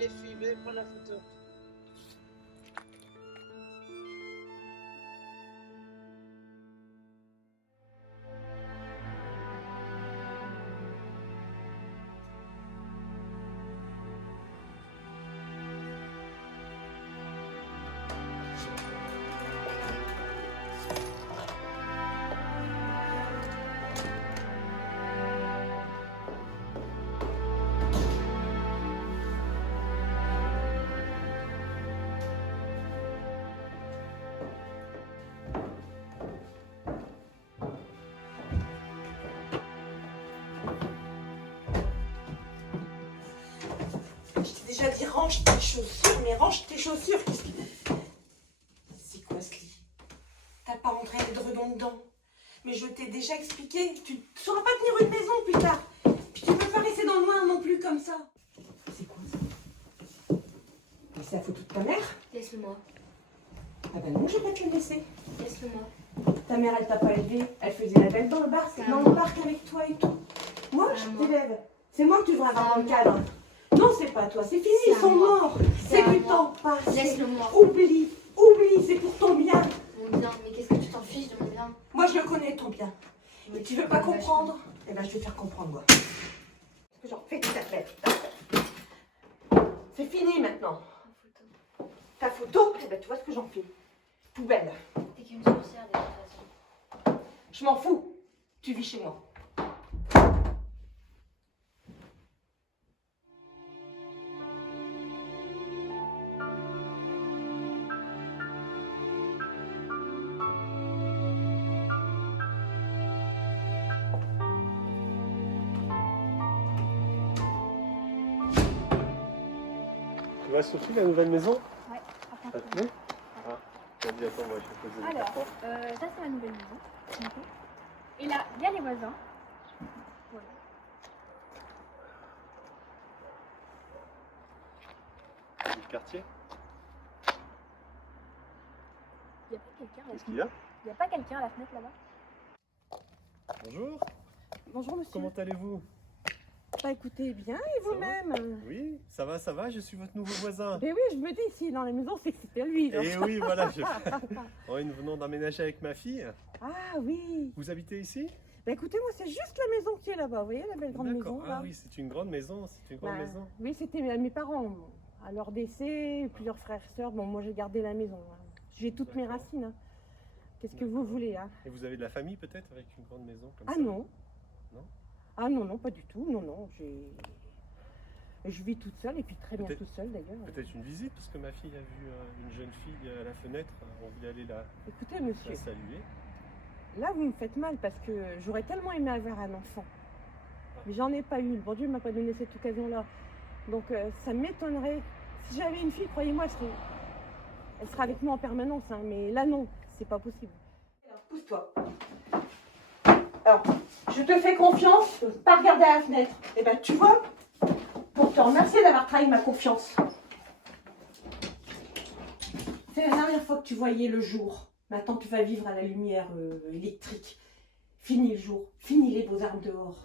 les filles, venez prendre la photo. Je t'ai déjà dit range tes chaussures, mais range tes chaussures. C'est quoi ce lit? T'as pas rentré les redondants dedans. Mais je t'ai déjà expliqué, tu ne sauras pas tenir une maison plus tard. Puis tu peux pas rester dans le noir non plus comme ça. C'est quoi ça? Mais c'est la photo de ta mère? Laisse-le-moi. Ah ben non, je vais pas te le laisser. Laisse-le-moi. Ta mère, elle t'a pas élevé, elle faisait la belle dans le bar, c'est dans le parc avec toi et tout. Moi, je t'élève. C'est moi que tu devrais avoir dans le cadre. Non, c'est pas toi, c'est fini, ils sont morts. C'est du temps passé. Laisse-le-moi. Oublie, c'est pour ton bien. Mon bien, mais qu'est-ce que tu t'en fiches de mon bien? Moi, je le connais, ton bien. Mais tu veux pas comprendre? Eh ben, je vais faire comprendre, moi. Ce que j'en fais, tu t'appelles. C'est fini maintenant. Ta photo, eh ben, tu vois ce que j'en fais. Poubelle. T'es qu'une sorcière de toute façon. Je m'en fous. Tu vis chez moi. Tu vois Sophie, la nouvelle maison? Ouais, par Ça contre. te plaît? Ah, vas-y, attends, moi je vais poser les Alors, cartons. ça c'est ma nouvelle maison. Ok. Et là, il y a les voisins. Voilà. Du quartier? Il n'y a pas quelqu'un à la Qu'est-ce qu'il y a? Il n'y a pas quelqu'un à la fenêtre là-bas? Bonjour, Bonjour, monsieur. comment allez-vous? Bah, écoutez, bien, et vous-même? Oui, ça va, je suis votre nouveau voisin. Mais oui, je me dis, ici, dans la maison, c'est que c'était lui. Et oui, voilà, nous venons d'emménager avec ma fille. Ah oui. Vous habitez ici? Bah, écoutez, moi, c'est juste la maison qui est là-bas. Vous voyez la belle grande D'accord, maison là? ah oui, c'est une grande maison, Bah, oui, c'était mes parents. Bon, à leur décès, plusieurs frères et sœurs. Bon, moi, j'ai gardé la maison. Hein. J'ai toutes mes D'accord. racines. Hein. Qu'est-ce que vous voulez, hein? Et vous avez de la famille peut-être avec une grande maison comme Ah ça? non. Non? Ah non, non, pas du tout. Non, non, je vis toute seule et puis très bien Peut-être- toute seule d'ailleurs. Peut-être une visite, parce que ma fille a vu une jeune fille à la fenêtre, on voulait aller Écoutez, monsieur, la saluer. là, vous me faites mal parce que j'aurais tellement aimé avoir un enfant. Mais j'en ai pas eu. Le bon Dieu ne m'a pas donné cette occasion-là. Donc, ça m'étonnerait. Si j'avais une fille, croyez-moi, elle serait avec moi en permanence. Hein. Mais là, non, c'est pas possible. Alors, pousse-toi. Alors, je te fais confiance, pas regarder à la fenêtre. Eh ben, tu vois, pour te remercier d'avoir trahi ma confiance. C'est la dernière fois que tu voyais le jour. Maintenant, tu vas vivre à la lumière électrique. Fini le jour, fini les beaux arbres dehors.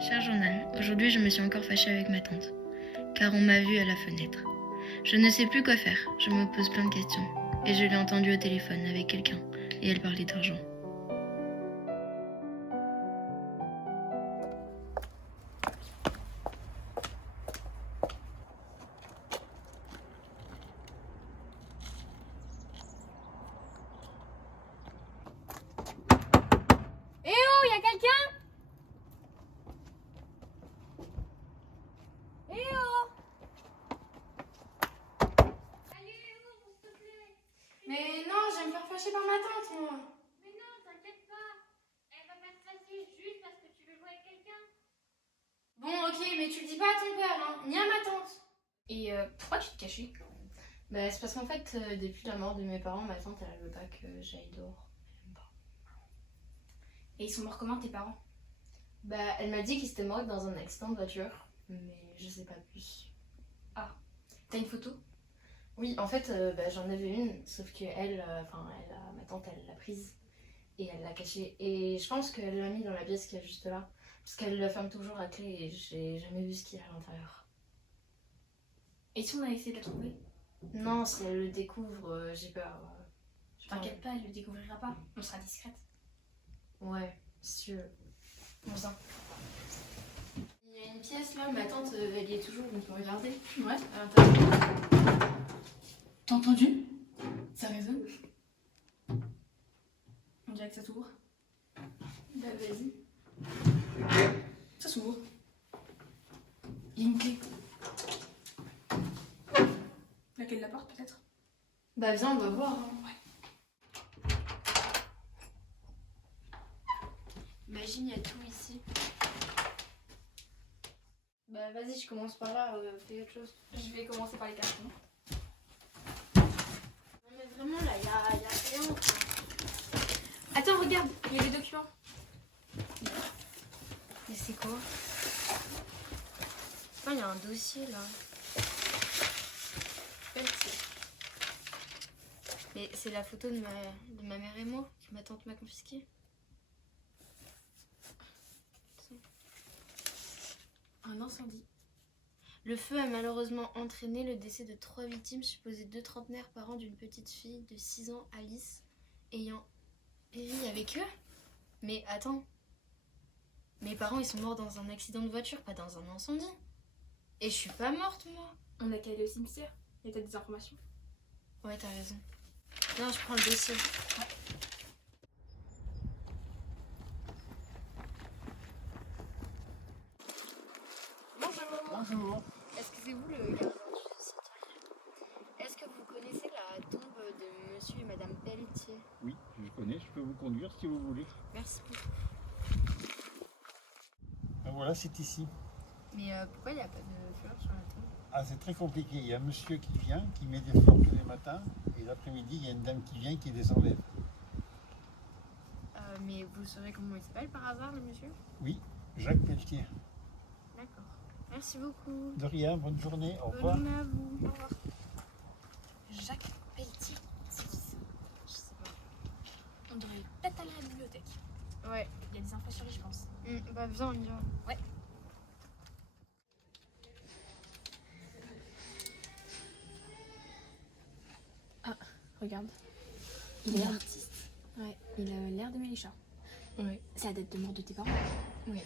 Cher journal, aujourd'hui je me suis encore fâchée avec ma tante, car on m'a vue à la fenêtre. Je ne sais plus quoi faire, je me pose plein de questions, et je l'ai entendue au téléphone avec quelqu'un, et elle parlait d'argent. Eh oh, il y a quelqu'un? Eh oh! Mais non, je vais me faire fâcher par ma tante, moi. Mais non, t'inquiète pas. Elle va pas te fâcher juste parce que tu veux jouer avec quelqu'un. Bon, ok, mais tu le dis pas à ton père, hein, ni à ma tante. Et pourquoi tu te cachais? Bah c'est parce qu'en fait, depuis la mort de mes parents, ma tante elle veut pas que j'aille dehors. Elle aime pas. Et ils sont morts comment, tes parents? Bah elle m'a dit qu'ils s'étaient morts dans un accident de voiture, mais je sais pas plus. T'as une photo? Oui, en fait, j'en avais une, sauf que ma tante, elle l'a prise et elle l'a cachée. Et je pense qu'elle l'a mis dans la pièce qui est juste là, parce qu'elle la ferme toujours à clé et j'ai jamais vu ce qu'il y a à l'intérieur. Et si on a essayé de la trouver? Non, si elle le découvre, j'ai peur. T'inquiète pas, elle le découvrira pas. On sera discrète. Ouais, si tu veux. Bon sang. Il y a une pièce là, ma tante, elle y est toujours, on peut regarder. Ouais. À l'intérieur. T'as entendu? Ça résonne. On dirait que ça s'ouvre. Bah vas-y. Ça s'ouvre. Il y a une clé. Laquelle la porte peut-être? Bah viens, on va voir. Hein. Imagine, il y a tout ici. Bah vas-y, je commence par là, fais autre chose. Je vais commencer par les cartons. Non mais vraiment là, il y a rien. Quoi. Attends, regarde, il y a des documents. Mais c'est quoi? Ah, il y a un dossier là. Pelletier. Mais c'est la photo de ma mère et moi que ma tante m'a confisquée. Un incendie. Le feu a malheureusement entraîné le décès de 3 victimes, supposées 2 trentenaires parents d'une petite fille de 6 ans, Alice, ayant péri avec eux. Mais attends, mes parents ils sont morts dans un accident de voiture, pas dans un incendie. Et je suis pas morte moi. On a qu'à aller au cimetière. Il y a peut-être des informations. Ouais, t'as raison. Non, je prends le dossier. Bonjour. Excusez-vous le gardien du site. Est-ce que vous connaissez la tombe de monsieur et madame Pelletier? Oui, je connais, je peux vous conduire si vous voulez. Merci beaucoup. Ben voilà, c'est ici. Mais pourquoi il n'y a pas de fleurs sur la tombe? Ah, c'est très compliqué. Il y a un monsieur qui vient, qui met des fleurs tous les matins, et l'après-midi, il y a une dame qui vient qui les enlève. Mais vous saurez comment il s'appelle par hasard, le monsieur? Oui, Jacques Pelletier. D'accord. Merci beaucoup. De rien, bonne journée, au Bonne revoir. journée à vous. Au revoir. Jacques Pelletier, c'est qui ça? Je sais pas. On devrait peut-être aller à la bibliothèque. Ouais. Il y a des infos sur lui, je pense. Bah viens, on y va. Ouais. Ah, regarde. Il est artiste. Ouais, il a l'air de Mélisha. Ouais. C'est la date de mort de tes parents? Oui.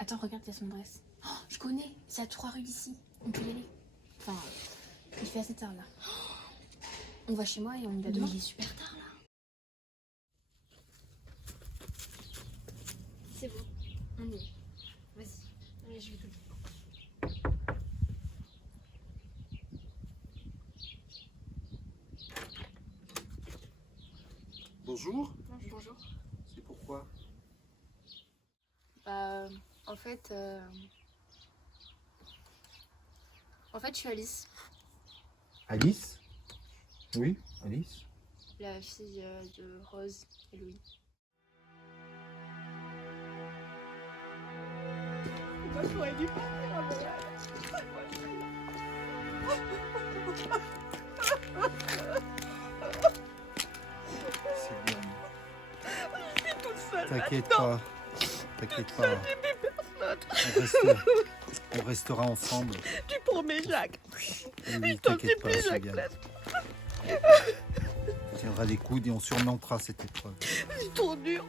Attends, regarde, il y a son adresse. Oh, je connais, c'est à 3 rues d'ici. On peut y aller. Enfin, il fait assez tard là. On va chez moi et on y va demain. Il est super tard là. C'est bon. On y est. Vas-y. Allez, je vais te dire. Bonjour, Bonjour. c'est pourquoi? En fait, je suis Alice, Alice? Oui, Alice. la fille de Rose et Louis. Moi, j'aurais dû partir en voyage. C'est bien. Je suis toute seule. T'inquiète là-dedans. pas, t'inquiète pas. J'ai plus personne. On restera ensemble. Tu promets, Jacques. Oui, Je t'en t'inquiète pas, supplie, c'est Jacques. bien. Laisse. On tiendra les coudes et on surmontera cette épreuve. C'est trop dur.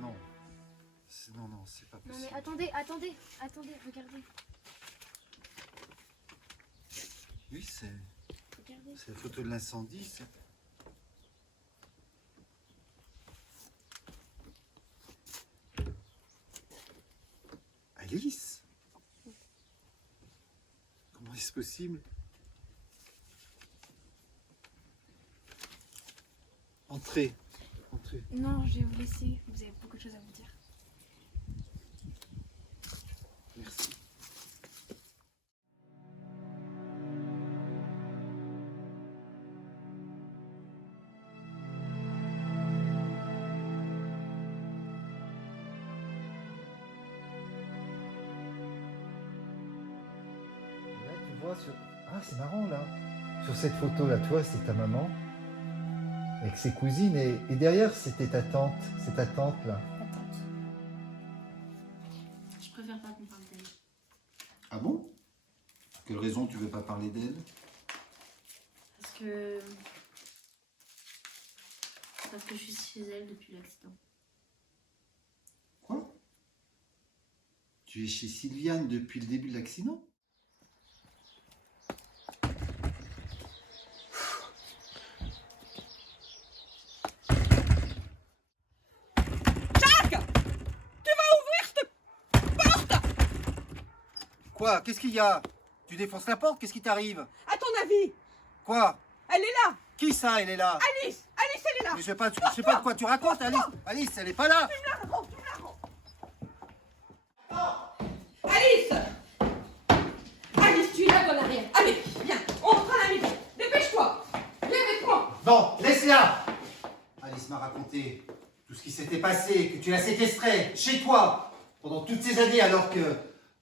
Non, non, c'est pas Non possible. mais attendez, regardez. Oui, c'est Regardez. la photo de l'incendie. Alice? Comment est-ce possible? Entrez. Non, je vais vous laisser. Vous avez beaucoup de choses à vous dire. Merci. Là, tu vois, ah, c'est marrant là. Sur cette photo là, toi, c'est ta maman avec ses cousines et derrière, c'était ta tante. C'est ta tante là. Attends. Je préfère pas qu'on parle d'elle. Ah bon? raison tu veux pas parler d'elle? Parce que je suis chez elle depuis l'accident. Quoi? Tu es chez Sylviane depuis le début de l'accident? Quoi? Qu'est-ce qu'il y a? Tu défonces la porte? Qu'est-ce qui t'arrive? À ton avis, Quoi? elle est là. Qui ça, elle est là? Alice, Alice, elle est là. Mais je sais pas de quoi tu racontes, Alice. Alice, elle est pas là. Alice, Alice, tu es là, bonne arrière. Allez, viens, on rentre à la maison. Dépêche-toi. Viens avec moi. Non, laisse-la. Alice m'a raconté tout ce qui s'était passé, que tu l'as séquestrée chez toi pendant toutes ces années alors que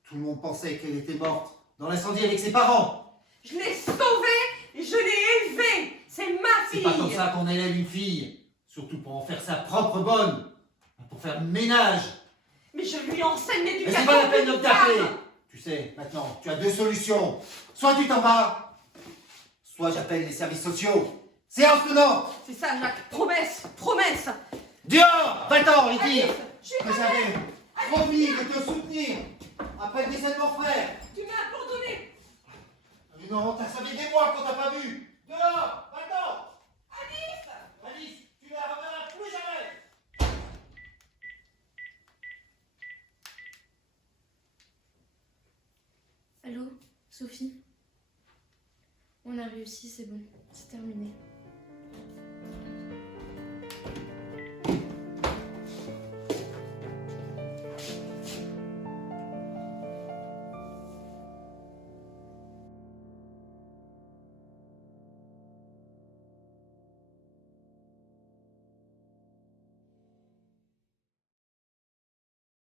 tout le monde pensait qu'elle était morte dans l'incendie avec ses parents. Je l'ai sauvée et je l'ai élevée. C'est ma C'est fille. pas comme ça qu'on élève une fille. Surtout pour en faire sa propre bonne. Pour faire le ménage. Mais je lui enseigne Mais l'éducation. c'est pas la peine de me d'une taper. femme. Tu sais, maintenant, tu as deux solutions. Soit tu t'en vas, soit j'appelle les services sociaux. Séance tenante. C'est ça, Jacques. Promesse, promesse. Dehors, va-t'en, les dire Alice, je suis que j'avais promis de te soutenir après le décès de mon frère. Tu m'as abandonné. Mais non, t'as savé des mois qu'on t'a pas vu. Dehors, va-t'en. Alice. Alice, tu la reverras plus jamais. Allô, Sophie? On a réussi, c'est bon, c'est terminé.